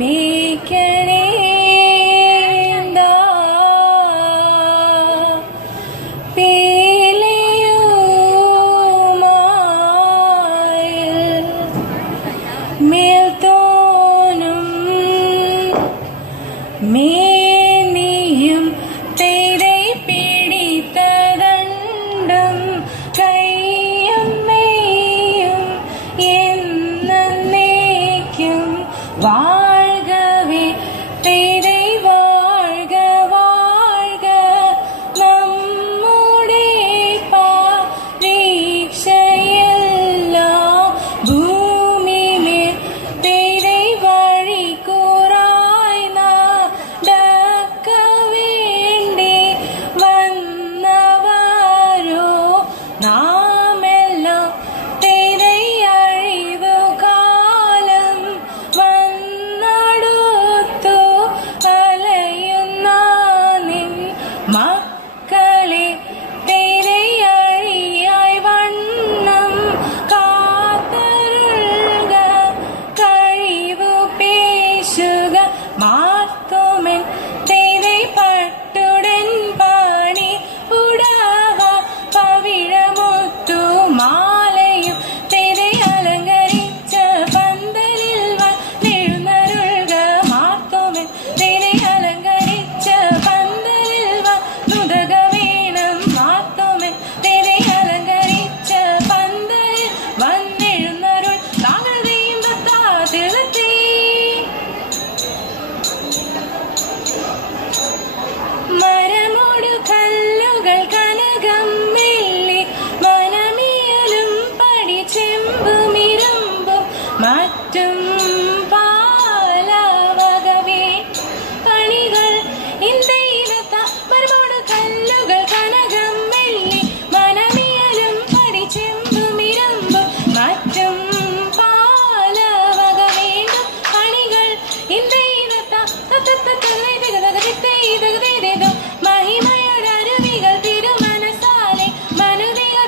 മേക്കണേ മേനിയും തേരെ പിടിത്തതണ്ടം കയ്യും മെയ്യും എന്നേക്കും വാഴ്കവേ തേരെ വാഴ്ക വാഴ്ക നമ്മുടെ പരീക്ഷയെല്ലാം ഭൂമിമേൽ തേരെ വഴിക്കുറായി നടക്ക വേണ്ടി വന്നവരോ നാമെല്ലാം തേരെ അഴിവു കാലം വന്നടുത്തു അലയുന്ന നിൻ മക്കളെ തേരെ അഴിയായി വണ്ണം കാത്തരുൾക കഴിവു പേശുക മാർത്തോമൻ തേരെ പട്ടുടൻ പാണി ഉടവ പവിഴമുത്തു മാലയും തേരെ അലങ്കരിച്ച പന്തലിൽ വന്നെഴുന്നരുൾക മാർത്തോമൻ തേരെ അലങ്കരിച്ച പന്തലിൽ വന്നുതക വേണം മാർത്തോമൻ തേരെ അലങ്കരിച്ച പന്തലിൽ വന്നെഴുന്നരുൾ താങ്കളുടെയും ദത്താതിളത്തെ മരമോടു കല്ലുകൾ കനകം വെള്ളി മനമിയലും പടിച്ചെമ്പും ഇരുമ്പും മറ്റും പാലവകവേ പണികൾ ഇന്ത്യയിലത്ത മരമോടു കല്ലുകൾ കനകം വെള്ളി മനമിയലും പടിച്ചെമ്പും ഇരുമ്പും മറ്റും പാലവക വേണ്ടും പണികൾ ഇന്ത്യയിലത്ത മഹിമയൊരരുവികൾ തിരുമനസാലെ മനുവികൾ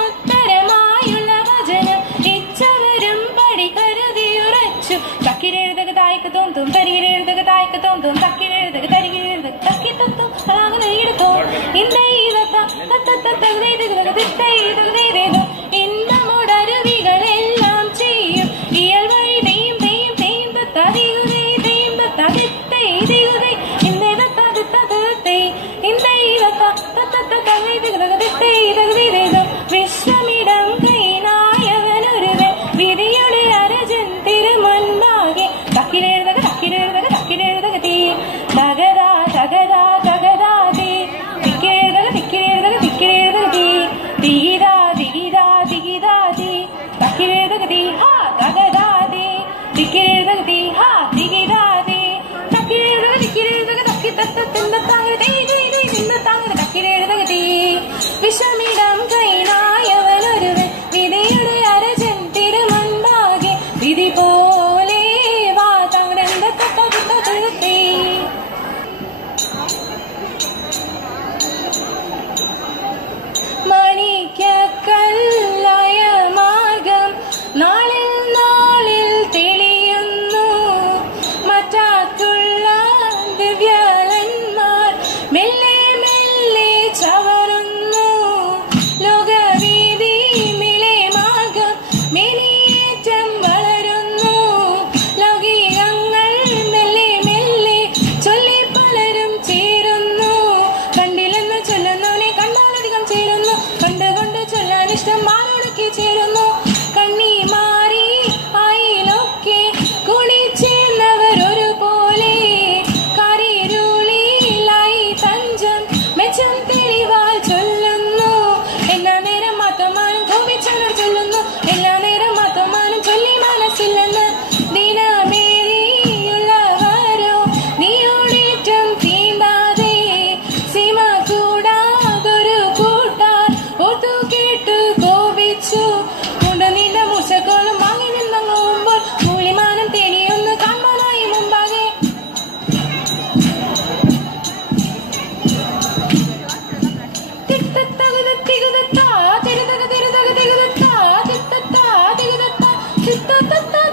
ഇത്തരമുത്തരമായുള്ള വചനം ഇച്ചവരും പടി കരുതിയുറച്ചു തക്കിലെഴുതക തായ്ക്ക് തോന്നും തരികിലെഴുതക തായ്ക്ക് തോന്നും തക്കിലെഴുതക തരികിലെഴുതക തക്കി തത്തും എടുത്തോ ഇന്നമുടരുവികളെല്ലാം ചെയ്യും ഇയൽ വഴി തെയ്യും തെയ്യും തെയ്യും തതികുതേ തെയ്യും തതിത്തേ ദികുതേ വിശ്വമിടം കൈനായവനൊരുവൻ വിധിയുടെ അരജൻ തിരുമുൻപാകെ തക്കിലെഴുതക തക്കിലെഴുതക തക്കിലെഴുതക തീ തകതാ തകതാ തകതാ തീ തിക്കിലെഴുതക തിക്കിലെഴുതക തിക്കിലെഴുതക തീ ദിഗിതാ ദിഗിതാ ദിഗിതാ തീ തക്കിലെഴുതക തീ ഹാ തകതാ തീ തിക്കിലെഴുതക തീ ഹാ ദിഗിതാ തീ തക്കിലെഴുതക തിക്കിലെഴുതക തക്കി തത്തത്തിന്താങ്ങ തീ തിന്നത്താങ്ങ തക്കിലെഴുതക തീ വിശ്വമിടം കൈനായവനൊരുവൻ വിധിയുടെ അരജൻ തിരുമുൻപാകെ വിധി പോലെ വാ തങ്ങടേ മണിക്കല്ലായ മാർഗം നാളിൽ നാളിൽ തെളിയുന്നു മറ്റാത്തുള്ള ദിവ്യലന്മാർ മെല്ലെ മെല്ലെ ചവറുന്നു ലോകവീതി മിലെ മാർഗം മിനിയേറ്റം വളരുന്നു ലൗകികങ്ങൾ മെല്ലെ മെല്ലെ ചൊല്ലി പലരും ചേർ തത്ത